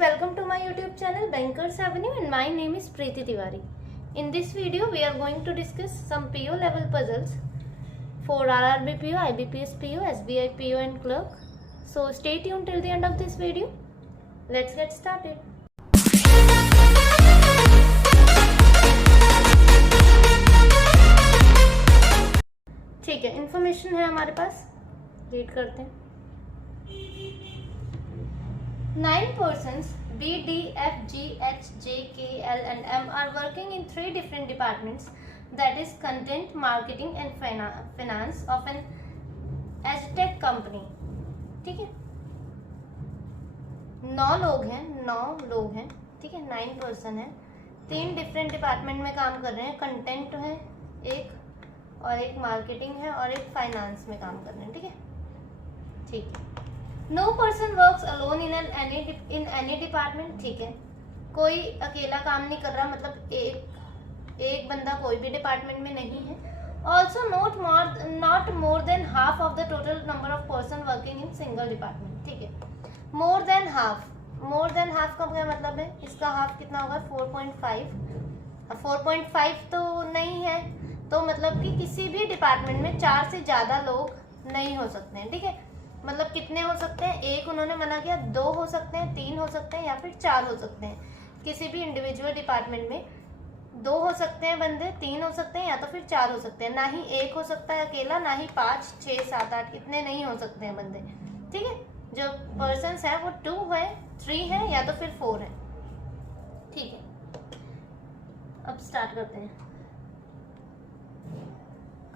welcome to my YouTube channel Bankers Avenue and my name is Preeti Tiwari. In this video we are going to discuss some PO level puzzles for RRB PO, IBPS PO, SBI PO and clerk. So stay tuned till the end of this video. Let's get started. ठीक है, information है हमारे पास, read करते हैं. 9 persons B, D, F, G, H, J, K, L and M are working in 3 different departments, that is content, marketing and finance of an EdTech company. ठीक है, 9 लोग हैं, ठीक है, 9 पर्सन है, 3 डिफरेंट डिपार्टमेंट में काम कर रहे हैं. कंटेंट है एक, और एक मार्केटिंग है, और एक फाइनेंस में काम कर रहे हैं. ठीक है, ठीक है. No person works alone in any department. ठीक है, कोई अकेला काम नहीं कर रहा, मतलब एक बंदा कोई भी डिपार्टमेंट में नहीं है. Also not more than half of the total number of person working in single department. ठीक है, मोर देन हाफ का क्या मतलब है, इसका हाफ कितना होगा 4.5. 4.5 तो नहीं है, तो मतलब कि किसी भी डिपार्टमेंट में 4 से ज़्यादा लोग नहीं हो सकते हैं. ठीक है, मतलब कितने हो सकते हैं, एक उन्होंने मना किया, 2 हो सकते हैं, 3 हो सकते हैं, या फिर 4 हो सकते हैं. किसी भी इंडिविजुअल डिपार्टमेंट में 2 हो सकते हैं बंदे, 3 हो सकते हैं, या तो फिर 4 हो सकते हैं. ना ही 1 हो सकता है अकेला, ना ही 5, 6, 7, 8, इतने नहीं हो सकते हैं बंदे. ठीक है, जो पर्सन्स है वो 2 है, 3 है, या तो फिर 4 है. ठीक है, अब स्टार्ट करते हैं.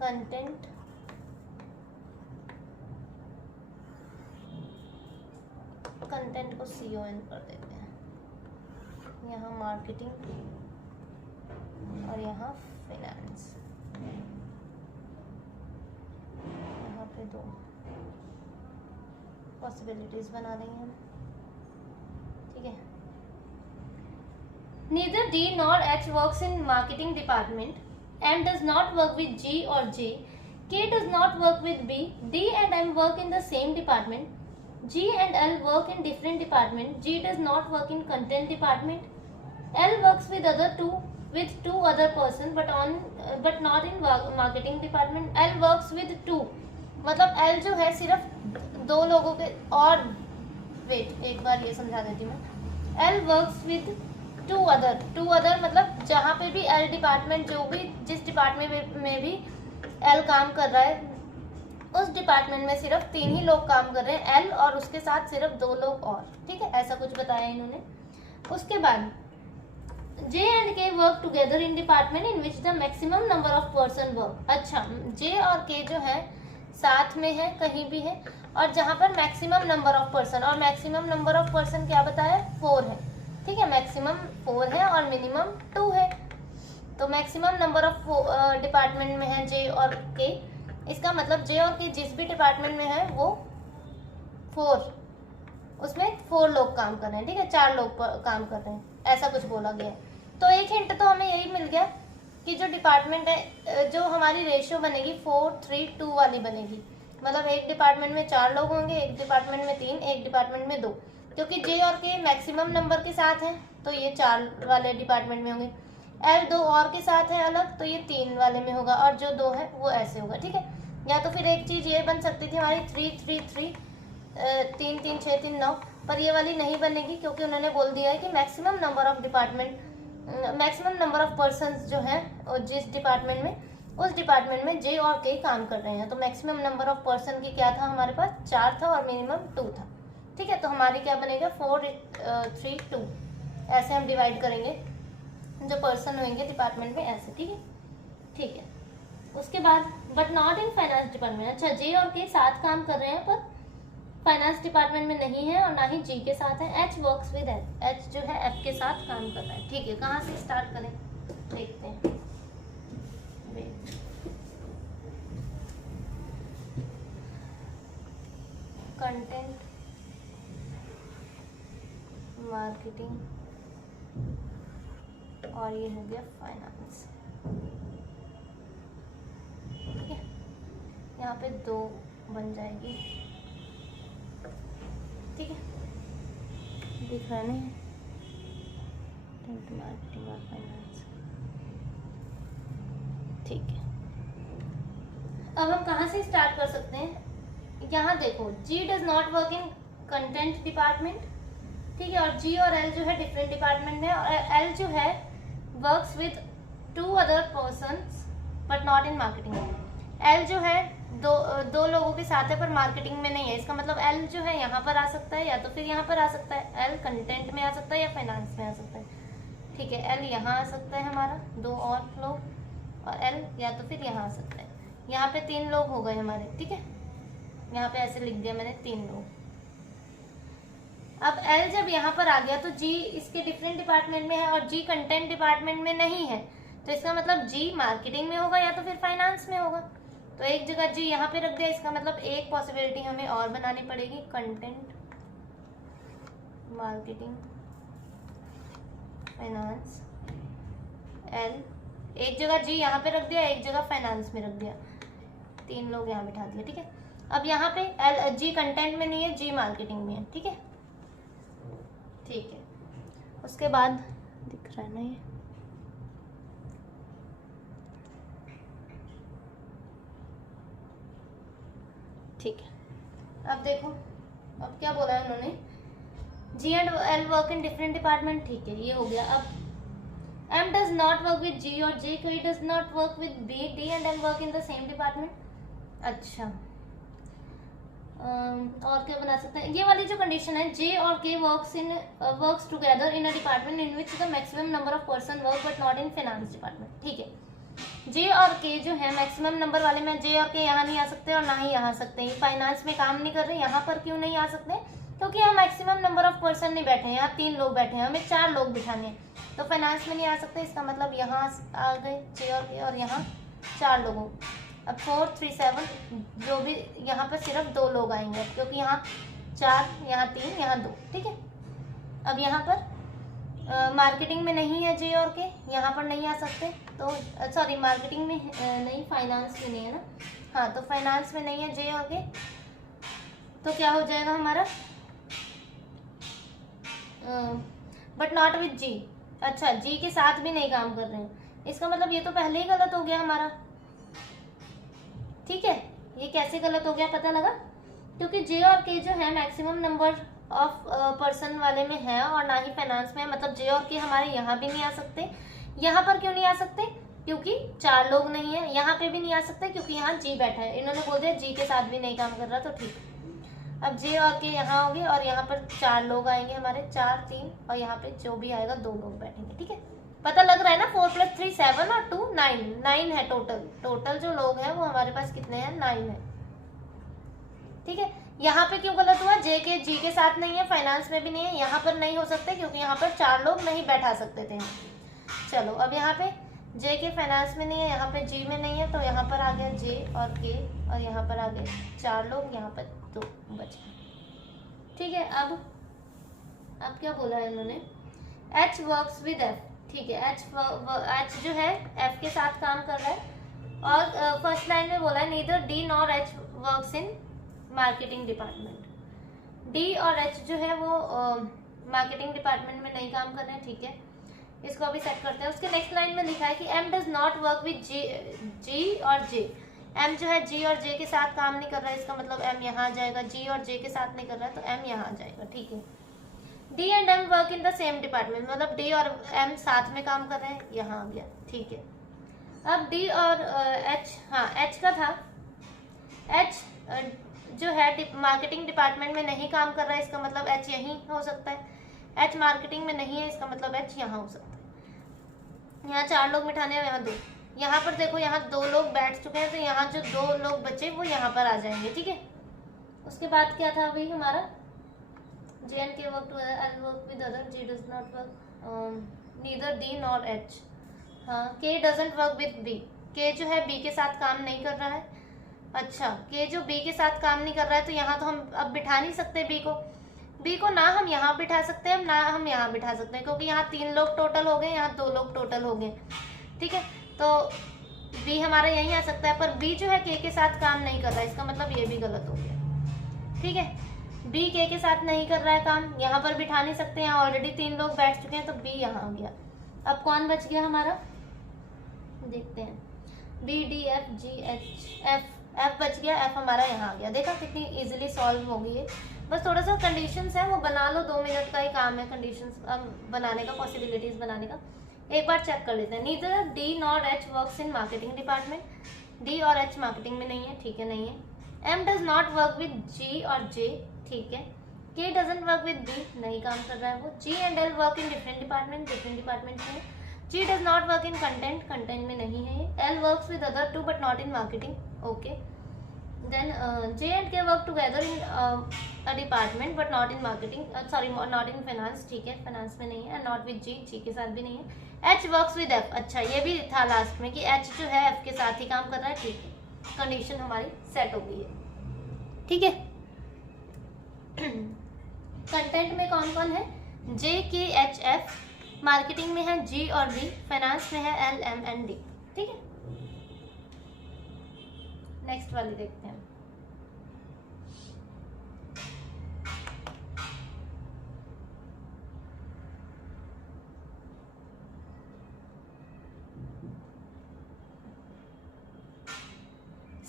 कंटेंट, कंटेंट को CON कर देते हैं. यहाँ मार्केटिंग और यहाँ फाइनेंस. यहाँ पे 2 पॉसिबिलिटीज बना देंगे हम. ठीक है, neither D nor H works in marketing department. M does not work with G or J. K does not work with B. D and M work in the same department. G and L work in different department. G does not work in content department. L works with two other person but not in marketing department. L works with 2, मतलब L जो है सिर्फ 2 लोगों के. और wait, एक बार ये समझा देती हूँ. L works with two other मतलब जहाँ पे भी L डिपार्टमेंट, जो भी जिस डिपार्टमेंट में भी L काम कर रहा है, उस डिपार्टमेंट में सिर्फ 3 ही लोग काम कर रहे हैं, L और उसके साथ सिर्फ 2 लोग और. ठीक है, ऐसा कुछ बताया इन्होंने. उसके बाद J and K work together in department in which the maximum number of person work. अच्छा, J और K जो है साथ में है, कहीं भी है, और जहाँ पर मैक्सिमम नंबर ऑफ पर्सन, और मैक्सिमम नंबर ऑफ पर्सन क्या बताया, 4 है. ठीक है, मैक्सिमम 4 है और मिनिमम 2 है. तो मैक्सिमम नंबर ऑफ डिपार्टमेंट में है J और K. इसका मतलब J और K जिस भी डिपार्टमेंट में है वो 4, उसमें 4 लोग काम कर रहे हैं. ठीक है, 4 लोग काम कर रहे हैं, ऐसा कुछ बोला गया है. तो एक हिंट तो हमें यही मिल गया कि जो डिपार्टमेंट है, जो हमारी रेशियो बनेगी 4-3-2 वाली बनेगी. मतलब एक डिपार्टमेंट में 4 लोग होंगे, एक डिपार्टमेंट में 3, एक डिपार्टमेंट में 2. क्योंकि J और K मैक्सिमम नंबर के साथ हैं, तो ये 4 वाले डिपार्टमेंट में होंगे. L 2 और के साथ है अलग, तो ये 3 वाले में होगा, और जो 2 है वो ऐसे होगा. ठीक है, या तो फिर एक चीज़ ये बन सकती थी हमारी 3-3-3, 3-3-6-3 9, पर ये वाली नहीं बनेगी, क्योंकि उन्होंने बोल दिया है कि मैक्सिमम नंबर ऑफ पर्सन्स जो है जिस डिपार्टमेंट में, उस डिपार्टमेंट में J और K काम कर रहे हैं. तो मैक्सिमम नंबर ऑफ पर्सन की क्या था हमारे पास, 4 था, और मिनिमम 2 था. ठीक है, तो हमारी क्या बनेगा 4-3-2. ऐसे हम डिवाइड करेंगे जो पर्सन होंगे डिपार्टमेंट में, ऐसे. ठीक है, ठीक है. उसके बाद but not in finance department. अच्छा, J और K साथ काम कर रहे हैं, पर फाइनेंस डिपार्टमेंट में नहीं है, और ना ही G के साथ है. H works with F. H जो है F के साथ काम कर रहा है. ठीक है, कहाँ से स्टार्ट करें देखते हैं. कंटेंट, मार्केटिंग, और ये हो गया फाइनेंस. ठीक है, यहाँ पे 2 बन जाएगी. ठीक है, दिख रहा नहीं, मार्केटिंग और फाइनेंस, ठीक है। अब हम कहाँ से स्टार्ट कर सकते हैं? यहाँ देखो, G does not work in content department, ठीक है, और जी और एल जो है डिफरेंट डिपार्टमेंट में, और एल जो है works with 2 other persons but not in marketing. L जो है दो लोगों के साथ है पर मार्केटिंग में नहीं है। इसका मतलब एल जो है यहाँ पर आ सकता है या तो फिर यहाँ पर आ सकता है, एल कंटेंट में आ सकता है या फाइनेंस में आ सकता है, ठीक है। एल यहाँ आ सकता है हमारा, 2 और लोग, और एल या तो फिर यहाँ आ सकता है। यहाँ पे 3 लोग हो गए हमारे, ठीक है, यहाँ पे ऐसे लिख दिया मैंने 3 लोग। अब एल जब यहाँ पर आ गया तो जी इसके डिफरेंट डिपार्टमेंट में है और जी कंटेंट डिपार्टमेंट में नहीं है, तो इसका मतलब जी मार्केटिंग में होगा या तो फिर फाइनेंस में होगा। तो एक जगह जी यहाँ पे रख दिया, इसका मतलब एक पॉसिबिलिटी हमें और बनानी पड़ेगी, कंटेंट, मार्केटिंग, फाइनेंस, एल। एक जगह जी यहाँ पे रख दिया, एक जगह फाइनेंस में रख दिया, 3 लोग यहाँ बिठा दिया, ठीक है। अब यहाँ पे एल जी कंटेंट में नहीं है, जी मार्केटिंग में है, ठीक है, ठीक है। उसके बाद दिख रहा है ना ये, ठीक है। अब देखो, अब क्या बोला है उन्होंने, G and L work in different department, ठीक है, ये हो गया। अब M does not work with G और J, K does not work with B, D and M work in the same department। अच्छा, और क्या बना सकते हैं? ये वाली जो कंडीशन है, J और K works together in a department in which the maximum number of person work but not in finance department, ठीक है। J और K जो है मैक्सिमम नंबर वाले में, J और K यहाँ नहीं आ सकते और ना ही यहाँ आ सकते। ये फाइनेंस में काम नहीं कर रहे, यहाँ पर क्यों नहीं आ सकते? क्योंकि यहाँ मैक्सिमम नंबर ऑफ पर्सन नहीं बैठे हैं, यहाँ 3 लोग बैठे हैं, हमें 4 लोग बिठाने हैं, तो फाइनेंस में नहीं आ सकते। इसका मतलब यहाँ आ गए J और K और यहाँ 4 लोगों। अब 4 3 7 जो भी यहाँ पर सिर्फ 2 लोग आएंगे, क्योंकि यहाँ 4, यहाँ 3, यहाँ 2, ठीक है। अब यहाँ पर मार्केटिंग में नहीं है J और K, यहाँ पर नहीं आ सकते, तो सॉरी मार्केटिंग में नहीं, फाइनेंस में नहीं है ना, हाँ, तो फाइनेंस में नहीं है J और K, तो क्या हो जाएगा हमारा, बट नॉट विथ जी। अच्छा, जी के साथ भी नहीं काम कर रहे हैं, इसका मतलब ये तो पहले ही गलत हो गया हमारा, ठीक है। ये कैसे गलत हो गया पता लगा? क्योंकि जे और के जो है मैक्सिमम नंबर ऑफ पर्सन वाले में है और ना ही फाइनेंस में है, मतलब जे और के हमारे यहाँ भी नहीं आ सकते। यहाँ पर क्यों नहीं आ सकते? क्योंकि 4 लोग नहीं है। यहाँ पे भी नहीं आ सकते क्योंकि यहाँ जी बैठा है, इन्होंने बोल दिया जी के साथ भी नहीं काम कर रहा, तो ठीक है। अब जे और के यहाँ होंगे और यहाँ पर 4 लोग आएंगे हमारे, 4 3, और यहाँ पे जो भी आएगा 2 लोग बैठेंगे, ठीक है। पता लग रहा है ना? 4 + 3 7 और 2 9 है टोटल जो लोग हैं वो हमारे पास कितने हैं? 9 है, ठीक है। यहाँ पे क्यों गलत हुआ? जे के जी के साथ नहीं है, फाइनेंस में भी नहीं है, यहाँ पर नहीं हो सकते क्योंकि यहाँ पर 4 लोग नहीं बैठा सकते थे। चलो अब यहाँ पे जे के फाइनेंस में नहीं है, यहाँ पे जी में नहीं है, तो यहाँ पर आ गया जे और के, और यहाँ पर आ गए 4 लोग, यहाँ पर 2 बचे, ठीक है। अब क्या बोला है इन्होंने? H वर्क्स विद F, ठीक है। H जो है F के साथ काम कर रहा है, और फर्स्ट लाइन में बोला है neither D nor H works in marketing department. D और H जो है वो मार्केटिंग डिपार्टमेंट में नहीं काम कर रहे हैं, ठीक है। इसको अभी सेट करते हैं। उसके नेक्स्ट लाइन में लिखा है कि M does not work with G और J। M जो है G और J के साथ काम नहीं कर रहा है, इसका मतलब M यहाँ आ जाएगा। G और J के साथ नहीं कर रहा है तो M यहाँ आ जाएगा, ठीक है। D and M work in the same department, मतलब D और M साथ में काम कर रहे हैं, यहाँ आ गया, ठीक है। अब D और H, हाँ H का था, H जो है मार्केटिंग डिपार्टमेंट में नहीं काम कर रहा है, इसका मतलब H यहीं हो सकता है। H मार्केटिंग में नहीं है, इसका मतलब H यहाँ हो सकता है। यहाँ 4 लोग बिठाने हैं, यहाँ 2। यहाँ पर देखो, यहाँ 2 लोग बैठ चुके हैं, तो यहाँ जो 2 लोग बचे वो यहाँ पर आ जाएंगे, ठीक है। उसके बाद क्या था अभी हमारा? J and K work together, L work with other, G does not work, neither D nor H। हाँ, K doesn't work with B। K जो है B के साथ काम नहीं कर रहा है। अच्छा, K जो B के साथ काम नहीं कर रहा है, तो यहाँ तो हम अब बिठा नहीं सकते B को ना हम यहाँ बिठा सकते हैं, ना हम यहाँ बिठा सकते हैं, क्योंकि यहाँ 3 लोग टोटल हो गए, यहाँ 2 लोग टोटल हो गए, ठीक है। तो B हमारा यहीं आ सकता है, पर B जो है K के साथ काम नहीं कर रहा है, इसका मतलब ये भी गलत हो गया, ठीक है। बी के साथ नहीं कर रहा है काम, यहाँ पर बिठा नहीं सकते, यहाँ ऑलरेडी 3 लोग बैठ चुके हैं, तो बी यहाँ हो गया। अब कौन बच गया हमारा, देखते हैं, B D F G H F बच गया, एफ हमारा यहाँ आ गया। देखा कितनी इजीली सॉल्व हो गई है। बस थोड़ा सा कंडीशंस है वो बना लो, 2 मिनट का ही काम है कंडीशंस बनाने का, पॉसिबिलिटीज बनाने का। एक बार चेक कर लेते हैं। Neither D nor H works in marketing department, D और एच मार्केटिंग में नहीं है, ठीक है, नहीं है। M does not work with G और जे, ठीक है। के डजंट वर्क विद बी, नहीं काम कर रहा है वो। G and L work in different department में है। G does not work in content, content में नहीं है। L works with other two but not in marketing, okay. Then J and K work together in a department but not in marketing, sorry not in finance, ठीक है, finance में नहीं है। And not with G, G के साथ भी नहीं है। एच वर्क्स विद एफ, अच्छा ये भी था लास्ट में कि एच जो है एफ के साथ ही काम कर रहा है, ठीक है, कंडीशन हमारी सेट हो गई है, ठीक है। कंटेंट में कौन कौन है, जे के एच एफ, मार्केटिंग में है जी और बी, फाइनेंस में है एल एम एंड डी, ठीक है। नेक्स्ट वाली देखते हैं।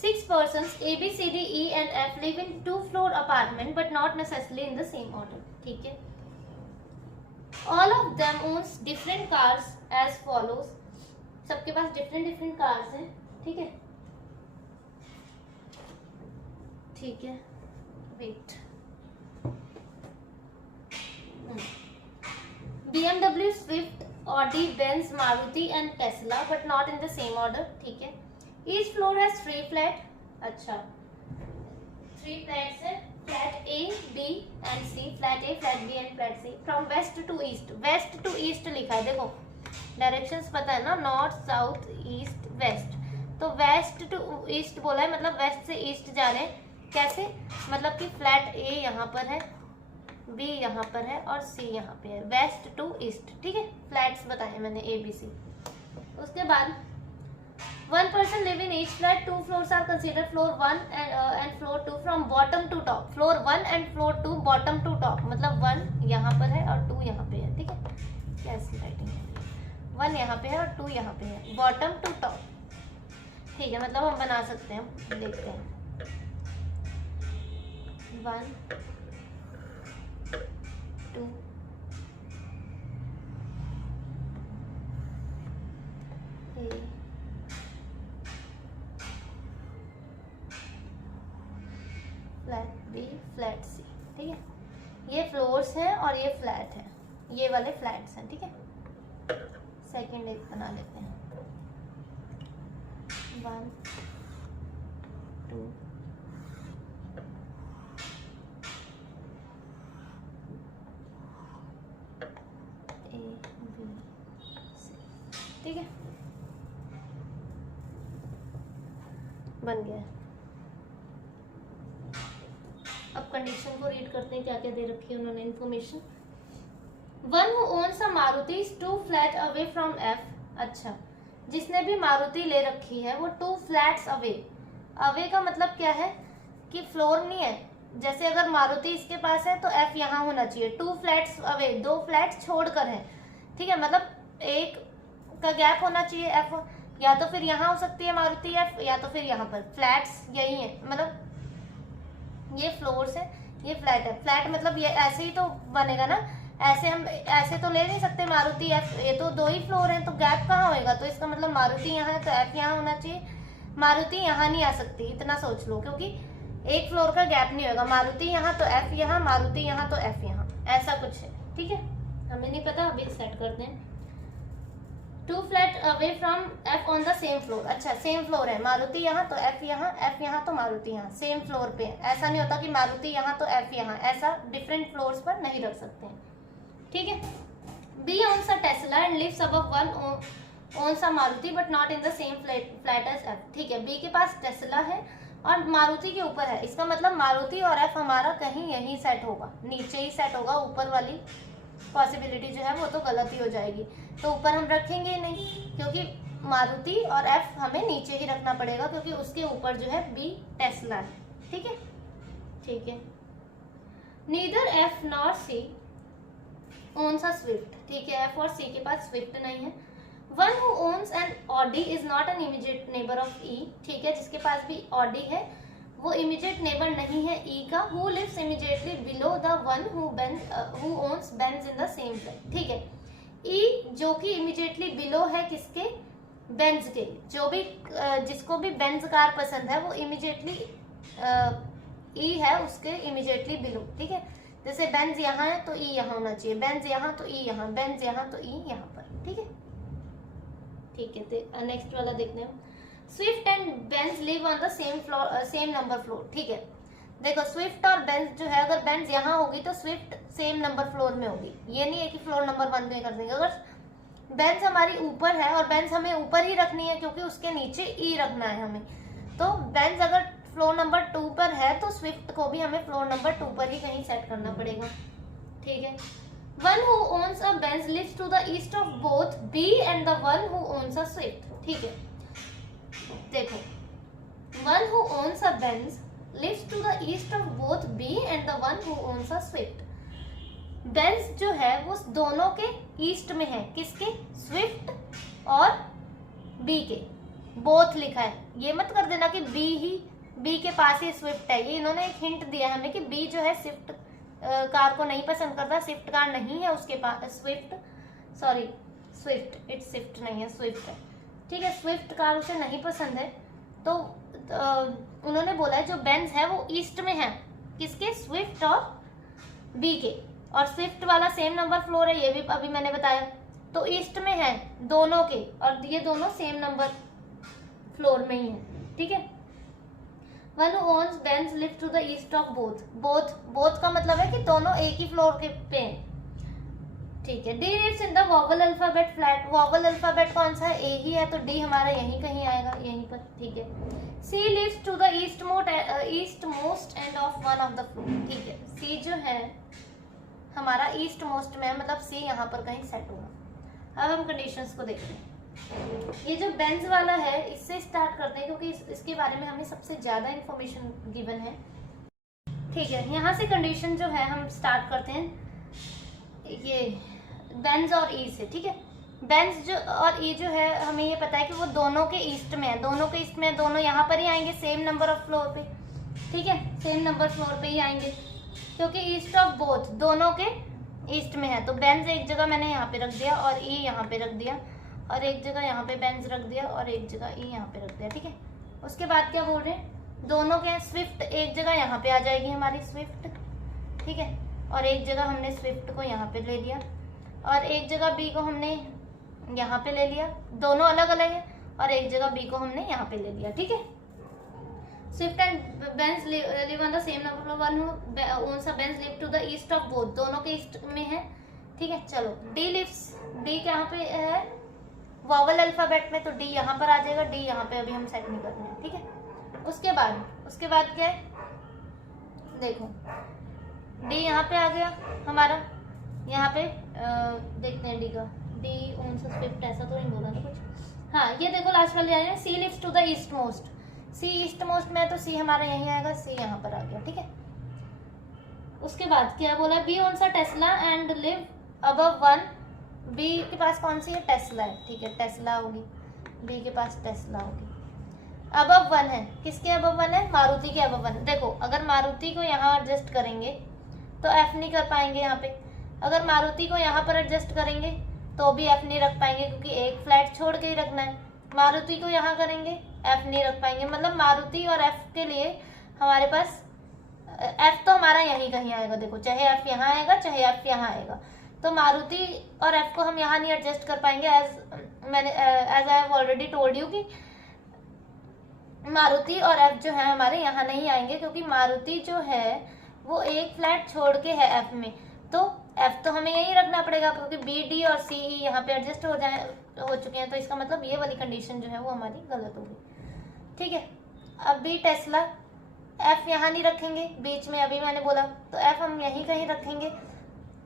Six persons A, B, C, D, E and F live in 2-floor apartment but not necessarily in the same order, ठीक है। All of them owns different cars as follows, सबके पास different cars हैं, ठीक है, ठीक है, wait, BMW, Swift, Audi, Benz, Maruti and Tesla but not in the same order, ठीक है। Each floor has 3 flat, अच्छा 3 flats है, flat A, B and C, flat A, flat B and flat C, from west to east, west to east लिखा है, देखो directions पता है ना, नॉर्थ साउथ ईस्ट वेस्ट, तो वेस्ट टू ईस्ट बोला है, मतलब वेस्ट से ईस्ट जा रहे हैं, कैसे, मतलब कि फ्लैट ए यहाँ पर है, बी यहाँ पर है और सी यहाँ पे है, वेस्ट टू ईस्ट, ठीक है, फ्लैट्स बताए मैंने ए बी सी। उसके बाद one person live in each flat, 2 floors are considered floor 1 and floor 2 from bottom to top, floor 1 and floor 2 bottom to top, मतलब 1 यहाँ पर है और 2 यहाँ पे है, ठीक है, कैसी राइटिंग है, 1 यहाँ पे है और 2 यहाँ पे है, bottom to top, ठीक है, मतलब हम बना सकते हैं, देखते हैं, 1 2 A flat B flat C, ठीक है, ये फ्लोर्स हैं और ये फ्लैट है, ये वाले फ्लैट्स हैं, ठीक है। सेकंड एक बना लेते हैं, 1 2 A B C, ठीक है, बन गया। अब कंडीशन को रीड करते हैं, क्या क्या दे रखी है उन्होंने information. One who owns a Maruti is 2 flat away from F, अच्छा जिसने भी मारुति ले रखी है वो 2 फ्लैट्स अवे, अवे का मतलब क्या है कि फ्लोर नहीं है, जैसे अगर मारुति इसके पास है तो एफ यहाँ होना चाहिए, 2 फ्लैट्स अवे, 2 फ्लैट्स छोड़कर है, ठीक है, मतलब एक का गैप होना चाहिए एफ, या तो फिर यहाँ हो सकती है मारुति एफ, या तो फिर यहाँ पर, फ्लैट्स यही है, मतलब ये फ्लोर्स है, ये फ्लैट है, फ्लैट मतलब ये ऐसे ही तो बनेगा ना, ऐसे हम ऐसे तो ले नहीं सकते मारुति एफ, ये तो 2 ही फ्लोर हैं, तो गैप कहाँ होएगा, तो इसका मतलब मारुति यहाँ है तो एफ यहाँ होना चाहिए, मारुति यहाँ नहीं आ सकती, इतना सोच लो, क्योंकि एक फ्लोर का गैप नहीं होगा, मारुति यहाँ तो एफ यहाँ, मारुति यहाँ तो एफ यहाँ, ऐसा कुछ है, ठीक है, हमें नहीं पता, अभी सेट करते हैं। 2 flat away from F on the same floor, अच्छा सेम फ्लोर है, मारुति यहाँ तो एफ यहाँ तो मारुति यहाँ, सेम फ्लोर पे है, ऐसा नहीं होता कि मारुति यहाँ तो एफ यहाँ, ऐसा डिफरेंट फ्लोर्स पर नहीं रख सकते हैं, ठीक है। B owns a Tesla and lives above 1 owns a Maruti but not in the same flat as F, ठीक है, बी के पास टेस्ला है और मारुति के ऊपर है, इसका मतलब मारुति और एफ हमारा कहीं यहीं सेट होगा, नीचे ही सेट होगा, ऊपर वाली पॉसिबिलिटी जो है वो तो गलत ही हो जाएगी, तो ऊपर हम रखेंगे ही नहीं, क्योंकि मारुति और एफ हमें नीचे ही रखना पड़ेगा, क्योंकि उसके ऊपर जो है बी टेस्ला है, ठीक है, ठीक है। Neither F nor C owns a Swift, ठीक है, एफ और सी के पास स्विफ्ट नहीं है। One who owns an Audi is not an immediate neighbour of E, ठीक है, जिसके पास भी ऑडी है वो इमीडिएट नेबर नहीं है ई का। Who lives immediately below the one who owns Benz in the same flat, ठीक है, ई जो कि इमीडिएटली बिलो है किसके, बेंज के, जो भी जिसको भी बेंज कार पसंद है वो इमीडिएटली ई है उसके इमीडिएटली बिलो, ठीक है, जैसे बेंज यहाँ है तो ई यहाँ होना चाहिए, बेंज यहाँ तो ई यहाँ, बेंज यहाँ तो ई यहाँ पर, ठीक है, ठीक है। नेक्स्ट वाला देखते हैं, Swift and Benz live on the same floor, same number floor, ठीक है, देखो स्विफ्ट और बेंज जो है, अगर बेंज यहाँ होगी तो स्विफ्ट सेम नंबर फ्लोर में होगी, ये नहीं है कि फ्लोर नंबर 1 में कर देंगे। अगर बेंज हमारी ऊपर है और बेंज हमें ऊपर ही रखनी है क्योंकि उसके नीचे ई रखना है हमें, तो बेंज अगर फ्लोर नंबर 2 पर है तो स्विफ्ट को भी हमें फ्लोर नंबर 2 पर ही कहीं सेट करना पड़ेगा, ठीक है। One who owns a Benz lives to the east of both B and the one who owns a Swift, ठीक है, देखो one who owns a Benz lives to the east of both B and the one who owns a Swift. Benz जो है वो दोनों के east में है, किसके, स्विफ्ट और बी के, बोथ लिखा है, ये मत कर देना कि बी के पास ही स्विफ्ट है, ये इन्होंने एक हिंट दिया है हमें कि बी जो है स्विफ्ट कार को नहीं पसंद करता, स्विफ्ट कार नहीं है उसके पास, स्विफ्ट इट्स स्विफ्ट नहीं है, स्विफ्ट है, ठीक है, स्विफ्ट कार उसे नहीं पसंद है, तो उन्होंने बोला है जो बेंज है वो ईस्ट में है, किसके, स्विफ्ट और बी के, और स्विफ्ट वाला सेम नंबर फ्लोर है, ये भी अभी मैंने बताया, तो ईस्ट में है दोनों के, और ये दोनों सेम नंबर फ्लोर में ही है, ठीक है। One who owns Benz live to the east of both का मतलब है कि दोनों एक ही फ्लोर के पे हैं, ठीक है। D lives in the vowel alphabet flat, vowel alphabet कौन सा है, ए ही है, तो डी हमारा यहीं कहीं आएगा, यहीं पर, ठीक है। C lives to the east most end of one of the floor, ठीक है, सी जो है हमारा ईस्ट मोस्ट में है, मतलब सी यहाँ पर कहीं सेट होगा। अब हम कंडीशंस को देखते हैं, ये जो बेंज वाला है इससे स्टार्ट करते हैं क्योंकि इसके बारे में हमें सबसे ज्यादा इंफॉर्मेशन गिवन है, ठीक है। यहाँ से कंडीशन जो है हम स्टार्ट करते हैं ये बेंज और ई से, ठीक है। बेंज जो और ई जो है हमें ये पता है कि वो दोनों के ईस्ट में है, दोनों यहाँ पर ही आएंगे सेम नंबर ऑफ फ्लोर पे, ठीक है, सेम नंबर फ्लोर पे ही आएंगे क्योंकि ईस्ट ऑफ बोथ दोनों के ईस्ट में है, तो बेंज एक जगह मैंने यहाँ पे रख दिया और ई यहाँ पे रख दिया, और एक जगह यहाँ पे बेंज रख दिया और एक जगह ई यहाँ पे रख दिया, ठीक है। उसके बाद क्या बोल रहे हैं, दोनों के स्विफ्ट एक जगह यहाँ पे आ जाएगी हमारी स्विफ्ट, ठीक है, और एक जगह हमने स्विफ्ट को यहाँ पे ले लिया और एक जगह बी को हमने यहाँ पे ले लिया, दोनों अलग अलग है, और एक जगह बी को हमने यहाँ पे ले लिया, ठीक है। Swift and Benz live on the same number, one who owns a Benz live to the east of both, दोनों के ईस्ट में है, ठीक है। चलो डी लिव्स, डी कहाँ पे है, वॉवल अल्फाबेट में, तो डी यहाँ पर आ जाएगा, डी यहाँ पे अभी हम सेट नहीं कर रहे हैं, ठीक है। उसके बाद क्या है, देखो डी यहाँ पे आ गया हमारा, यहाँ पे देखते हैं डी का, डी ओन्स स्विफ्ट, ऐसा तो नहीं बोला ना कुछ, हाँ ये देखो लास्ट वाले आए, C lives to the east most, C east most में है तो सी हमारा यहीं आएगा, सी यहाँ पर आ गया, ठीक है। उसके बाद क्या बोला, B owns a Tesla and live above one, B के पास कौन सी है, टेस्ला है, ठीक है, टेस्ला होगी, बी के पास टेस्ला होगी। अबव वन है, किसके अबव वन है, मारुति के अबव वन। देखो अगर मारुति को यहाँ एडजस्ट करेंगे तो एफ नहीं कर पाएंगे यहाँ पे, अगर मारुति को यहाँ पर एडजस्ट करेंगे तो भी एफ नहीं रख पाएंगे क्योंकि एक फ्लैट छोड़ के ही रखना है, मारुति को यहाँ करेंगे एफ नहीं रख पाएंगे, मतलब मारुति और एफ के लिए हमारे पास एफ तो हमारा यहीं कहीं आएगा, देखो चाहे एफ यहाँ आएगा चाहे एफ यहाँ आएगा, तो मारुति और एफ को हम यहाँ नहीं एडजस्ट कर पाएंगे, as I have already told you कि मारुति और एफ जो है हमारे यहाँ नहीं आएंगे क्योंकि मारुति जो है वो एक फ्लैट छोड़ के है एफ में, तो एफ तो हमें यही रखना पड़ेगा क्योंकि बी डी और सी ई यहाँ पे एडजस्ट हो चुके हैं, तो इसका मतलब ये वाली कंडीशन जो है वो हमारी गलत होगी, ठीक है। अब बी टेस्ला, एफ यहाँ नहीं रखेंगे बीच में, अभी मैंने बोला, तो एफ हम यहीं कहीं रखेंगे,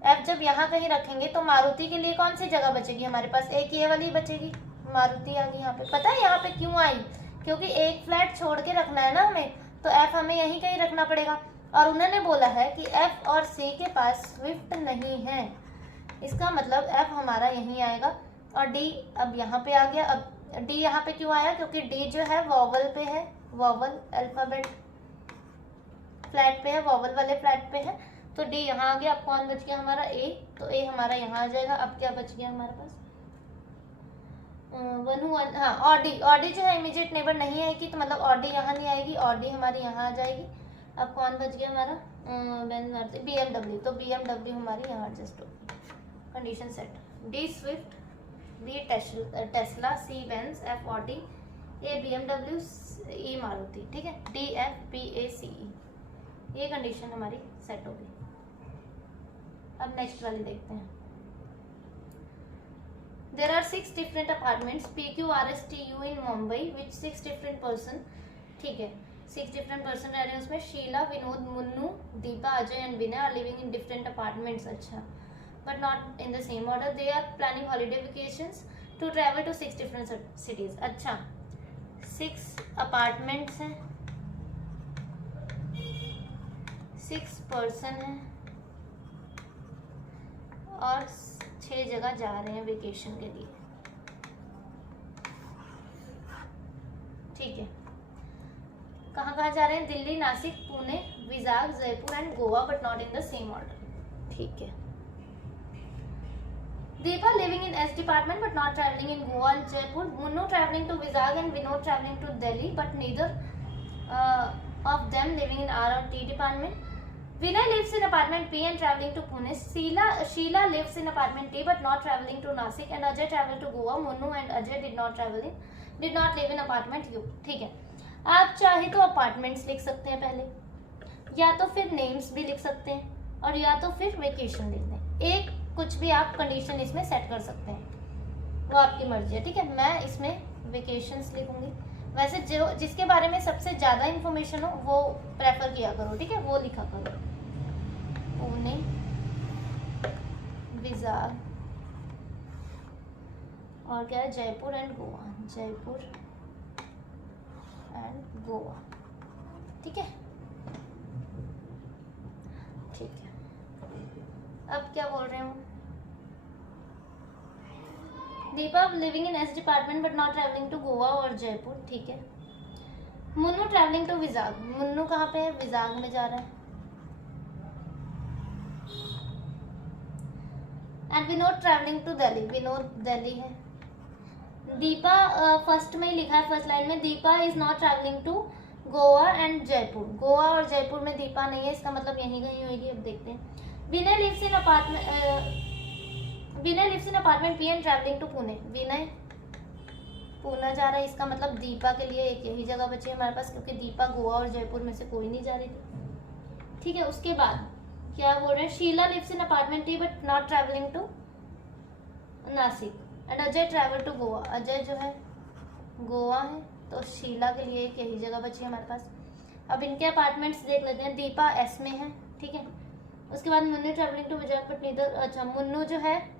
एफ जब यहाँ कहीं रखेंगे तो मारुति के लिए कौन सी जगह बचेगी हमारे पास, एक ये वाली बचेगी, मारुति आ गई यहाँ पे। पता है यहाँ पे क्यों आई, क्योंकि एक फ्लैट छोड़ के रखना है ना हमें, तो एफ हमें यहीं कहीं रखना पड़ेगा, और उन्होंने बोला है कि एफ और सी के पास स्विफ्ट नहीं है। इसका मतलब एफ हमारा यहीं आएगा और डी अब यहाँ पे आ गया। अब डी यहाँ पे क्यों आया? क्योंकि डी जो है वॉवल पे है, वॉवल अल्फाबेट फ्लैट पे है, वॉवल वाले फ्लैट पे है, तो डी यहाँ आ गया। अब कौन बच गया हमारा? ए, तो ए हमारा यहाँ आ जाएगा। अब क्या बच गया हमारे पास? वन, हाँ ऑडी जो है इमीडिएट नेबर नहीं आएगी, तो मतलब ऑडी यहाँ नहीं आएगी, ऑडी हमारी यहाँ आ जाएगी। अब कौन बच गया हमारा? BMW, तो BMW हमारी यहाँ एडजस्ट होगी। Condition set. D Swift, B Tesla, C Benz, F Audi, A BMW, E Maruti. ठीक है, DFPACE, ये कंडीशन हमारी सेट होगी। अब नेक्स्ट वाली देखते हैं। There are 6 different apartments PQRSTU in Mumbai with 6 different person। ठीक है, 6 different person रह रहे हैं उसमें। Sheela, Vinod, Munnu, Deepa, Ajay and Vinay are living in different apartments। अच्छा, but not in the same order। They are planning holiday vacations to travel to 6 different cities। अच्छा, 6 apartments हैं, 6 person हैं और 6 जगह जा रहे हैं वेकेशन के लिए। ठीक है, कहाँ कहाँ जा रहे हैं? Delhi, Nashik, Pune, Vizag, Jaipur and Goa, but not in the same order. ठीक है। Deepa living in S department but not travelling in Goa and Jaipur. Munnu travelling to Vizag and Vinod travelling to Delhi, but neither of them living in R और T department. Vinay lives in apartment P and traveling to Pune. Sheila lives in apartment T but not traveling to Nasik, and Ajay traveled to Goa. Munnu and Ajay did not live in apartment U। ठीक है, आप चाहे तो apartments लिख सकते हैं पहले, या तो फिर नेम्स भी लिख सकते हैं, और या तो फिर वेकेशन लिख दें। एक कुछ भी आप कंडीशन इसमें सेट कर सकते हैं, वो आपकी मर्जी है। ठीक है, मैं इसमें वेकेशंस लिखूंगी। वैसे जो जिसके बारे में सबसे ज़्यादा इन्फॉर्मेशन हो वो प्रेफर किया करो। ठीक है, वो लिखा करो। पुणे, विजाग और क्या है? Jaipur and Goa, Jaipur and Goa. ठीक है, ठीक है। अब क्या बोल रहे हूँ? Deepa living in S department but not travelling to Goa और जयपुर। ठीक है। Munnu travelling to Vizag. मुन्नू कहाँ पे है? विजाग में जा रहा है। And Vinod travelling to Delhi. Vinod Delhi है। दीपा फर्स्ट में ही लिखा है, फर्स्ट लाइन में, Deepa is not travelling to Goa and Jaipur. Goa और जयपुर में दीपा नहीं है, इसका मतलब यहीं कहीं होगी। अब देखते हैं। Vinay lives in apartment P and travelling to Pune. Vinay Pune जा रहा है, इसका मतलब दीपा के लिए एक यही जगह बची है हमारे पास, क्योंकि दीपा गोवा और जयपुर में से कोई नहीं जा रही थी। ठीक है, उसके बाद क्या बोल रहे हैं? Sheela lives in apartment T but not travelling to Nashik, and Ajay travel to Goa. Ajay जो है गोवा है, तो शीला के लिए एक यही जगह बची है हमारे पास। अब इनके अपार्टमेंट्स देख लेते हैं। दीपा एस में है। ठीक है, उसके बाद Munnu travelling to Vijay but neither. अच्छा, मुन्नू जो है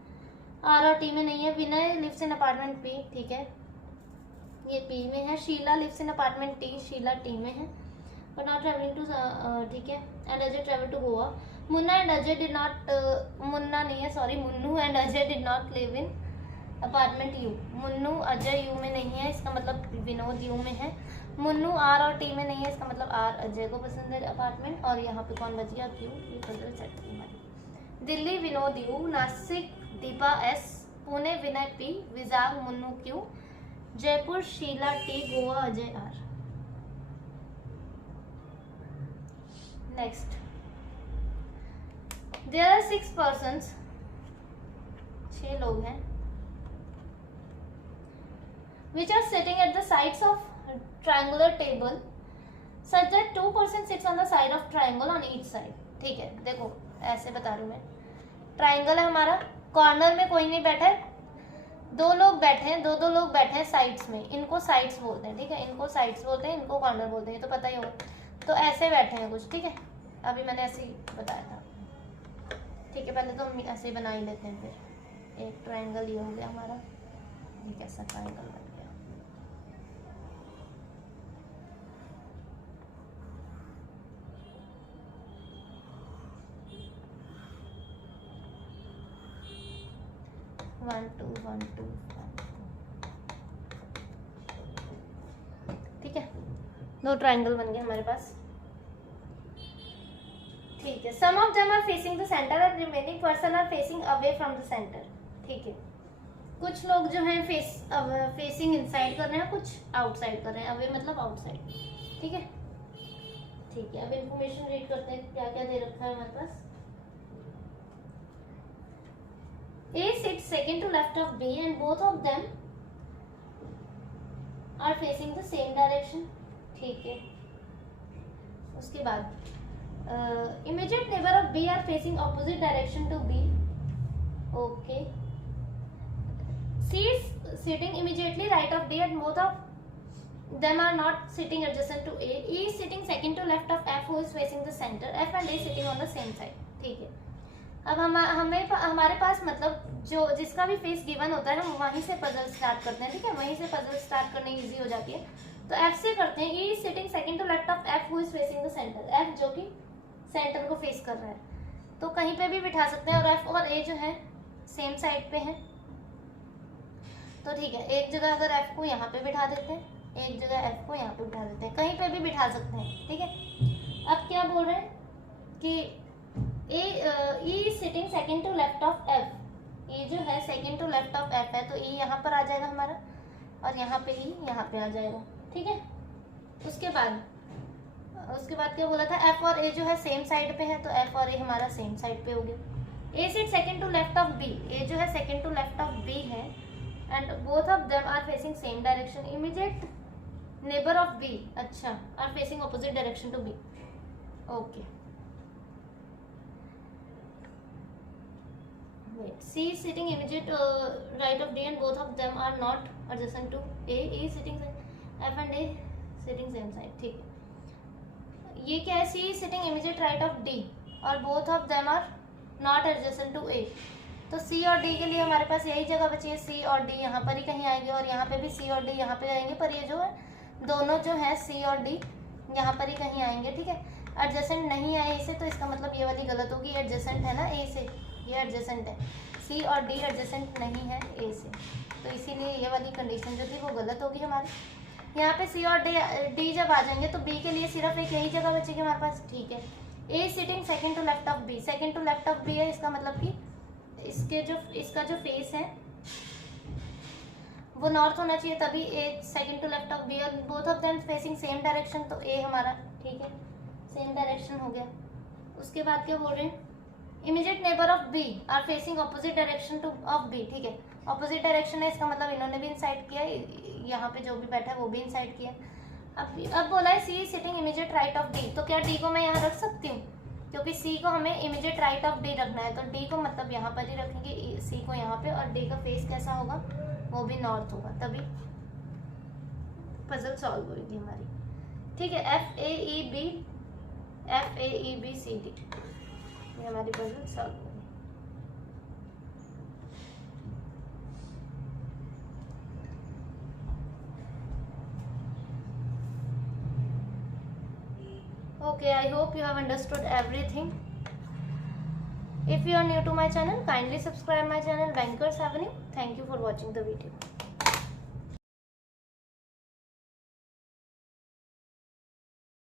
आर और टी में नहीं है। Vinay lives in apartment P. ठीक है, ये पी में है। Sheela lives in apartment T. Sheela T में है, बट नॉट ट्रैवलिंग टू। ठीक है, and Ajay travel to Goa. Munna and Ajay did not, Munna नहीं है, sorry, Munnu and Ajay did not live in apartment U. Munnu Ajay U में नहीं है, इसका मतलब विनोद यू में है। मुन्नू आर और टी में नहीं है, इसका मतलब आर अजय को पसंद है अपार्टमेंट। और यहाँ पे कौन बच गया? क्यू। ये कंट्रोल सेट हमारी। Delhi Vinod U, Nashik Deepa S, Pune Vinay P, Vizag Munnu Q, Jaipur Sheela T, Goa Ajay R. Next, there are 6 persons. 6 लोग हैं, which are sitting at the sides of triangular table such that 2 person sits on the side of triangle on each side। ठीक है, देखो ऐसे बता रही हूँ मैं। ट्राइंगल है हमारा, कॉर्नर में कोई नहीं बैठा है, 2 लोग बैठे हैं, 2 लोग बैठे हैं साइड्स में, इनको साइड्स बोलते हैं। ठीक है, इनको साइड्स बोलते हैं, इनको कॉर्नर बोलते हैं, तो पता ही होगा। तो ऐसे बैठे हैं कुछ। ठीक है, अभी मैंने ऐसे ही बताया था। ठीक है, पहले तो हम ऐसे ही बना ही लेते हैं। फिर एक ट्राइंगल ये हो गया हमारा, ये कैसा ट्राइंगल बन गया। 1 2 1 2 1 2। ठीक है, 2 ट्राइंगल बन गए हमारे पास। ठीक है, some of them are facing the centre और remaining person are facing away from the centre. ठीक है, कुछ लोग जो हैं फेसिंग इनसाइड कर रहे हैं, कुछ आउटसाइड कर रहे हैं। अवे मतलब आउटसाइड। ठीक है, ठीक है, अब इंफॉर्मेशन रीड करते हैं क्या क्या दे रखा है हमारे पास। A sits second to left of B and both of them are facing the same direction। ठीक है, उसके बाद immediate neighbor of B are facing opposite direction to B। okay, C is sitting immediately right of D and both of them are not sitting adjacent to A। E is sitting second to left of F who is facing the center। F and A sitting on the same side। ठीक है, अब हमारे पास मतलब जो जिसका भी face given होता है हम वहीं से पजल स्टार्ट करते हैं। ठीक है, वहीं से पजल स्टार्ट करने इजी हो जाती है। तो F से करते हैं। E is sitting second to left of F who is facing the center। F जो कि सेंटर को फेस कर रहा है, तो कहीं पे भी बिठा सकते हैं। और F और A जो है सेम साइड पे है। तो ठीक है, एक जगह अगर F को यहाँ पे बिठा देते हैं, एक जगह F को यहाँ पे बिठा देते हैं, कहीं पे भी बिठा सकते हैं। ठीक है, अब क्या बोल रहे हैं कि E is sitting second to left of F। E जो है second to left of F है, तो E यहाँ पर आ जाएगा हमारा और यहाँ पे E यहाँ पे आ जाएगा। ठीक है, उसके बाद क्या बोला था, F और A जो है सेम साइड पे है, तो F और A हमारा सेम साइड पे हो गया। A sits second to left of B। A जो है second to left of B है and both of them are facing same direction। Immediate neighbor of B अच्छा are facing opposite direction to B। okay, wait, C is sitting immediate right of D and both of them are not adjacent to A। E is sitting F and A sitting same side। ठीक है, ये क्या है, C is sitting immediate right of D और both of them are not adjacent to A। तो C और D के लिए हमारे पास यही जगह बची है। C और D यहाँ पर ही कहीं आएंगे और यहाँ पे भी C और D यहाँ पे आएंगे, पर ये जो है दोनों जो है C और D यहाँ पर ही कहीं आएंगे। ठीक है, एडजेसेंट नहीं आए इसे, तो इसका मतलब ये वाली गलत होगी। एडजेसेंट है ना A से, ये एडजेसेंट है। C और D एडजेसेंट नहीं है A से, तो इसीलिए ये वाली कंडीशन जो थी वो गलत होगी हमारी। यहाँ पे C और D जब आ जाएंगे तो B के लिए सिर्फ एक यही जगह बचेगी हमारे पास। ठीक है, A sitting second to left of B। Second to left of B है, इसका मतलब कि इसका जो फेस है वो नॉर्थ होना चाहिए, तभी A second to left of B और both of them facing same direction, तो A हमारा ठीक है सेम डायरेक्शन हो गया। उसके बाद क्या बोल रहे हैं, immediate neighbour of B are facing opposite direction to of B। ठीक है, ऑपोजिट डायरेक्शन है, इसका मतलब इन्होंने भी इनसाइड किया है, यहाँ पे जो भी बैठा है वो भी इनसाइड किया। अब बोला है C sitting immediate right of D, तो क्या D को मैं यहाँ रख सकती हूँ, क्योंकि C को हमें इमीडिएट राइट ऑफ D रखना है, तो D को मतलब यहाँ पर ही रखेंगे, C को यहाँ पे, और D का फेस कैसा होगा, वो भी नॉर्थ होगा, तभी पजल सॉल्व होगी हमारी। ठीक है, FAEB CD, ये हमारी पजल सॉल्व होगी। Okay, I hope you have understood everything. If you are new to my channel, kindly subscribe my channel Bankers Avenue. Thank you for watching the video.